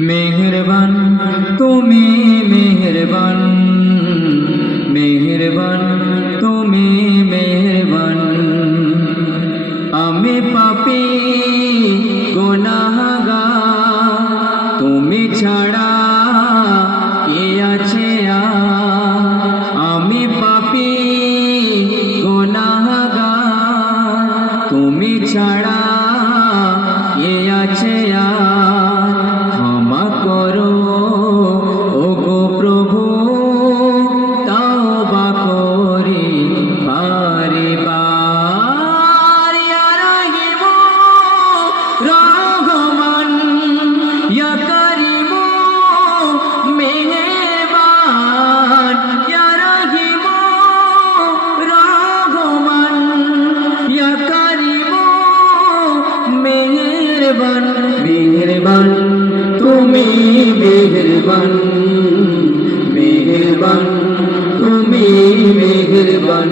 मेहरबान তুমি मेहरबान मेहरबान তুমি मेहरबान আমি পাপী গুনাহগার তুমি ছাড়া কে আছে আমি পাপী গুনাহগার তুমি ছাড়া কে আছে ক্ষমা করো ওগো প্রভু তওবা করি বারে বার ইয়া রাহিম রহমান ইয়া করিম মেহেরবান ইয়া রাহিম রহমান ইয়া করিম মেহেরবান মেহেরবান তুমি मेहरबान मेहरबान তুমি मेहरबान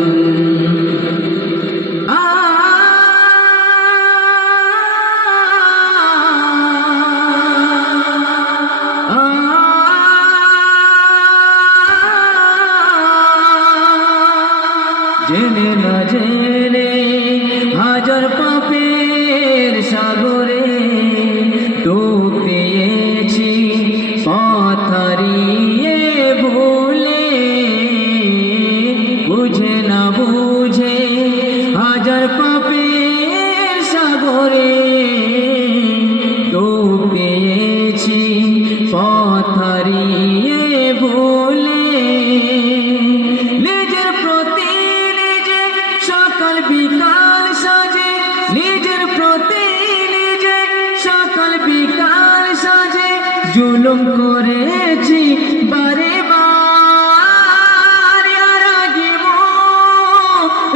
জেনে না জেনে হাজার পাপের সাগরে ডুব দিয়েছি পথ হারিয়ে ভুলে বুঝে না বুঝে হাজার পাপের সাগরে ডুব দিয়েছি পথ হারিয়ে ভুলে নিজের প্রতি নিজে সকাল বিকাল সাজে নিজের প্রতি নিজে সকাল বিকাল সাজে জুলুম করেছি বারে বার ইয়া রাহিম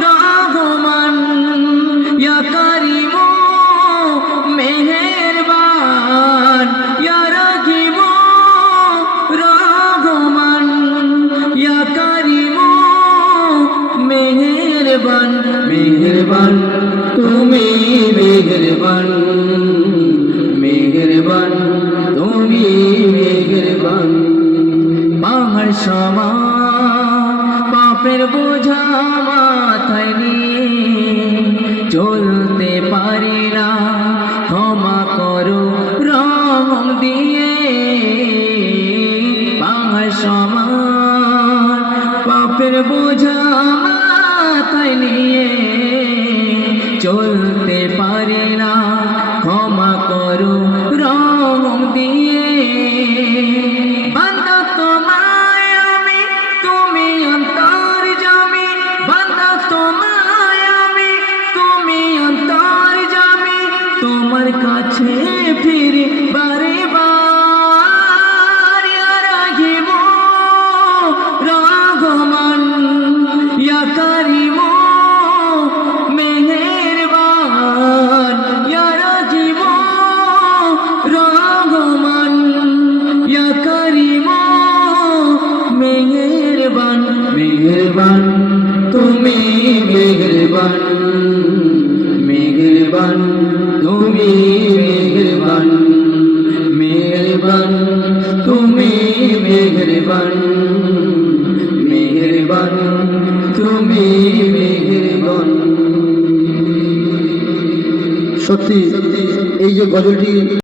রহমান ইয়া করিম মেহেরবান ইয়া রাহিম রহমান ইয়া করিম মেহেরবান মেহেরবান তুমি मेहरबान मेहरबान তুমি मेहरबान পাহাড় সমান পাপের বোঝা মাথায় নিয়ে চলতে পারি না ক্ষমা করো রহম দিয়ে পাহাড় সমান পাপের বোঝা মাথায় নিয়ে চলতে পারি না ক্ষমা করো রহম দিয়ে বান্দা তোমায় আমি তুমি অন্তর্যামী বান্দা তোমায় আমি তুমি অন্তর্যামী তোমার কাছে ফিরে বারে বার ইয়া রাহিম রহমান ইয়া করিম मेहरबान তুমি मेहरबान मेहरबान তুমি मेहरबान मेहरबान তুমি मेहरबान मेहरबान তুমি मेहरबान সত্যি এই যে গজলটি